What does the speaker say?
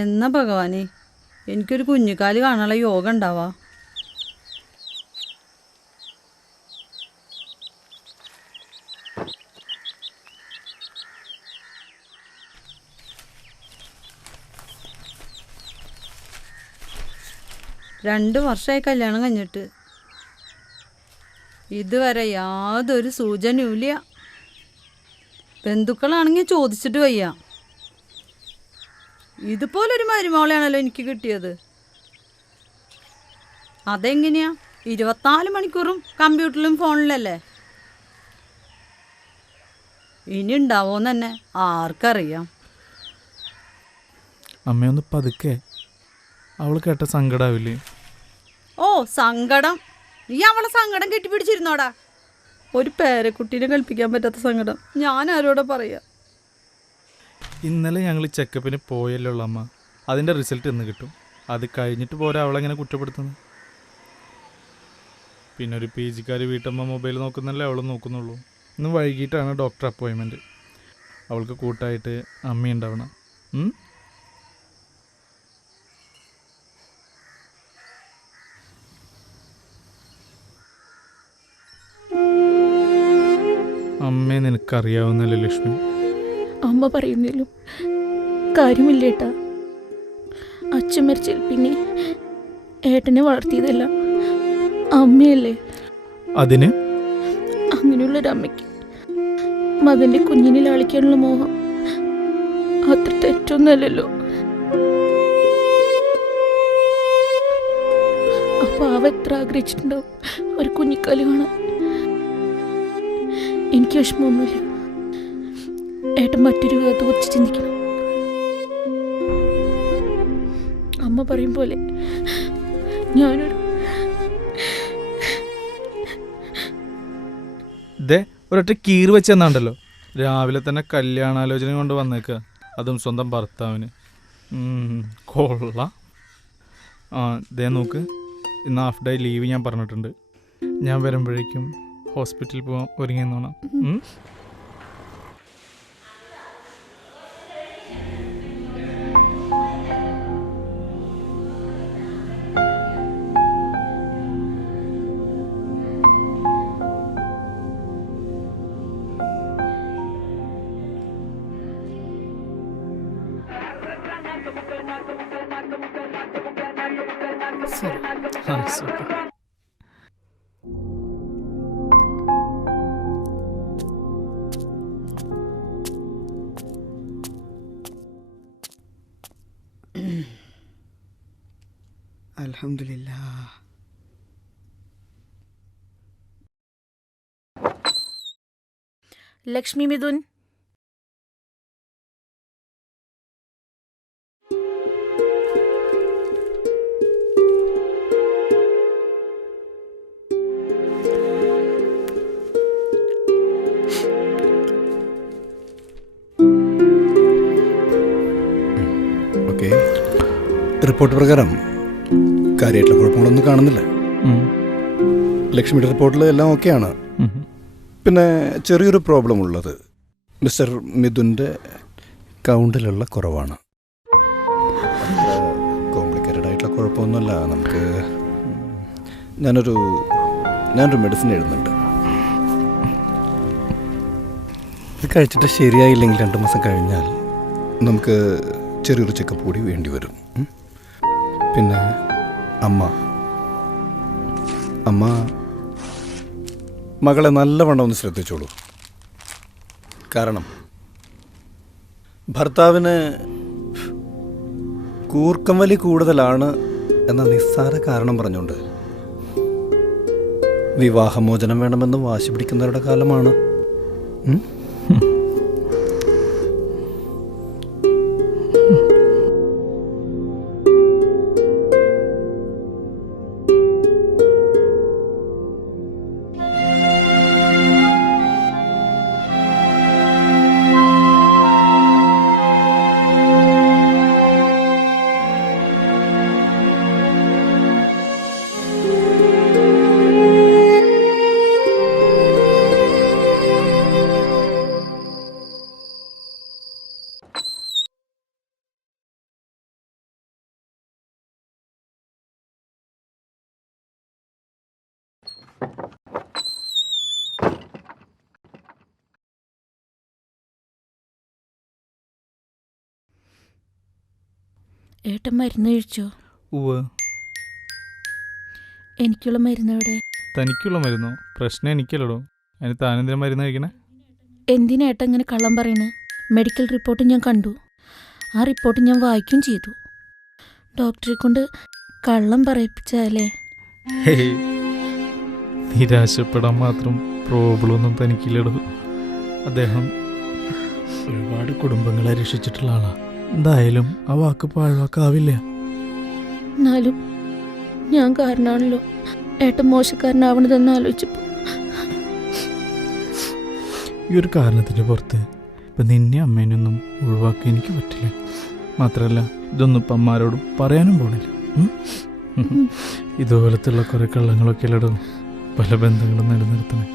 എന്നാ ഭഗവാനെ എനിക്കൊരു കുഞ്ഞുകാല് കാണാനുള്ള യോഗം ഉണ്ടാവാ. രണ്ട് വർഷമായി കല്യാണം കഴിഞ്ഞിട്ട് ഇതുവരെ യാതൊരു സൂചനയുമില്ല. ബന്ധുക്കളാണെങ്കിൽ ചോദിച്ചിട്ട് വയ്യ. ഇതുപോലൊരു മരുമോളെയാണല്ലോ എനിക്ക് കിട്ടിയത്. അതെങ്ങനെയാ? 24 മണിക്കൂറും കമ്പ്യൂട്ടറിലും ഫോണിലല്ലേ. ഇനി ഉണ്ടാവോന്ന് തന്നെ ആർക്കറിയാം. അമ്മയൊന്ന് പതുക്കെ, അവൾ കേട്ട സങ്കടാവില്ലേ? ഓ സങ്കടം, നീ അവളെ സങ്കടം കെട്ടിപ്പിടിച്ചിരുന്നോടാ. ഒരു പേരക്കുട്ടീനെ കൽപ്പിക്കാൻ പറ്റാത്ത സങ്കടം ഞാൻ ആരോടെ പറയാ. ഇന്നലെ ഞങ്ങൾ ചെക്കപ്പിന് പോയല്ലോ അമ്മ. അതിൻ്റെ റിസൾട്ട് ഇന്ന് കിട്ടും. അത് കഴിഞ്ഞിട്ട് പോരാ അവളെങ്ങനെ കുറ്റപ്പെടുത്തുന്നത്. പിന്നെ ഒരു PG ക്കാർ വീട്ടമ്മ മൊബൈൽ നോക്കുന്നല്ലേ അവൾ നോക്കുന്നുള്ളൂ. ഇന്ന് വൈകിട്ടാണ് ഡോക്ടർ അപ്പോയിൻമെൻറ്റ്. അവൾക്ക് കൂട്ടായിട്ട് അമ്മയുണ്ടാവണം. അമ്മയെ നിനക്കറിയാവുന്നല്ലേ ലക്ഷ്മി? അമ്മ പറയുന്നതിലും കാര്യമില്ലേട്ടാ. അച്ഛൻ മരിച്ചാൽ പിന്നെ ഏട്ടനെ വളർത്തിയതല്ല അമ്മയല്ലേ. അതിന് അങ്ങനെയുള്ളൊരമ്മയ്ക്ക് മകൻ്റെ കുഞ്ഞിനെ ലാളിക്കാനുള്ള മോഹം അത്ര തെറ്റൊന്നുമല്ലല്ലോ. അപ്പോൾ അവ എത്ര ആഗ്രഹിച്ചിട്ടുണ്ടാവും ഒരു കുഞ്ഞിക്കാല് കാണാൻ. എനിക്ക് വിഷമമൊന്നുമില്ല. ഏട്ടൻ മറ്റൊരു വിധത്തെ കുറിച്ച് ചിന്തിക്കണം. അമ്മ പറയും പോലെ ഞാനൊരു ഒരൊറ്റ കീറ് വെച്ചെന്നാണ്ടല്ലോ. രാവിലെ തന്നെ കല്യാണാലോചന കൊണ്ട് വന്നേക്കുക, അതും സ്വന്തം ഭർത്താവിന്. കൊള്ളാം. നോക്ക്, ഇന്ന് ഹാഫ് ഡേ ലീവ് ഞാൻ പറഞ്ഞിട്ടുണ്ട്. ഞാൻ വരുമ്പോഴേക്കും ഹോസ്പിറ്റലിൽ പോകാൻ ഒരുങ്ങിയെന്നോണം. അൽഹംദുലില്ലാഹ്. ലക്ഷ്മി മിഥുൻ, ഓക്കെ. റിപ്പോർട്ട് പ്രകാരം കാര്യമായിട്ടുള്ള കുഴപ്പങ്ങളൊന്നും കാണുന്നില്ല. ലക്ഷ്മിയുടെ റിപ്പോർട്ടിൽ എല്ലാം ഓക്കെയാണ്. പിന്നെ ചെറിയൊരു പ്രോബ്ലം ഉള്ളത് മിസ്റ്റർ മിഥുൻ്റെ കൗണ്ടിലുള്ള കുറവാണ്. കോംപ്ലിക്കേറ്റഡ് ആയിട്ടുള്ള കുഴപ്പമൊന്നുമല്ല. നമുക്ക് ഞാനൊരു മെഡിസിൻ എഴുതുന്നുണ്ട്. ഇത് കഴിച്ചിട്ട് ശരിയായില്ലെങ്കിൽ 2 മാസം കഴിഞ്ഞാൽ നമുക്ക് ചെറിയൊരു ചെക്കപ്പ് കൂടി വേണ്ടി വരും. പിന്നെ അമ്മ മകളെ നല്ലവണ്ണം ഒന്ന് ശ്രദ്ധിച്ചോളൂ. കാരണം ഭർത്താവിന് കൂർക്കം വലി കൂടുതലാണ് എന്ന നിസ്സാര കാരണം പറഞ്ഞുകൊണ്ട് വിവാഹമോചനം വേണമെന്ന് വാശി പിടിക്കുന്നവരുടെ കാലമാണ്. ഏട്ടൻ മരുന്ന് കഴിച്ചോ? ഉവ്. എനിക്കുള്ള മരുന്ന് എവിടെ? തനിക്കുള്ള മരുന്നോ? പ്രശ്നം എനിക്കല്ലടോ. അതിന് താനെന്തിനാ മരുന്ന് കഴിക്കണേ? എന്തിനാ ഏട്ടൻ ഇങ്ങനെ കള്ളം പറയണേ? മെഡിക്കൽ റിപ്പോർട്ട് ഞാൻ കണ്ടു. ആ റിപ്പോർട്ട് ഞാൻ വായിക്കുകയും ചെയ്തു. ഡോക്ടറെ കൊണ്ട് കള്ളം പറയിപ്പിച്ചാലേ. ഹേയ്, നിരാശപ്പെടാൻ മാത്രം പ്രോബ്ലമൊന്നും തനിക്കില്ലടോ. അദ്ദേഹം ഒരുപാട് കുടുംബങ്ങളെ രക്ഷിച്ചിട്ടുള്ള ആളാണ്. എന്തായാലും ആ വാക്ക് പാഴ്വാക്കാവില്ല. എന്നാലും ഞാൻ കാരണമാണല്ലോ ഏട്ടൻ മോശക്കാരനാവണതെന്ന് ആലോചിച്ചപ്പോൾ. ഈ ഒരു കാരണത്തിൻ്റെ പുറത്ത് ഇപ്പം നിന്നെ അമ്മേനൊന്നും ഒഴിവാക്കാൻ എനിക്ക് പറ്റില്ല. മാത്രമല്ല ഇതൊന്നും ഇപ്പം അമ്മാരോടും പറയാനും പോണില്ല. ഇതുപോലത്തുള്ള കുറേ കള്ളങ്ങളൊക്കെ അല്ലടോ പല ബന്ധങ്ങളും നിലനിർത്തണേ.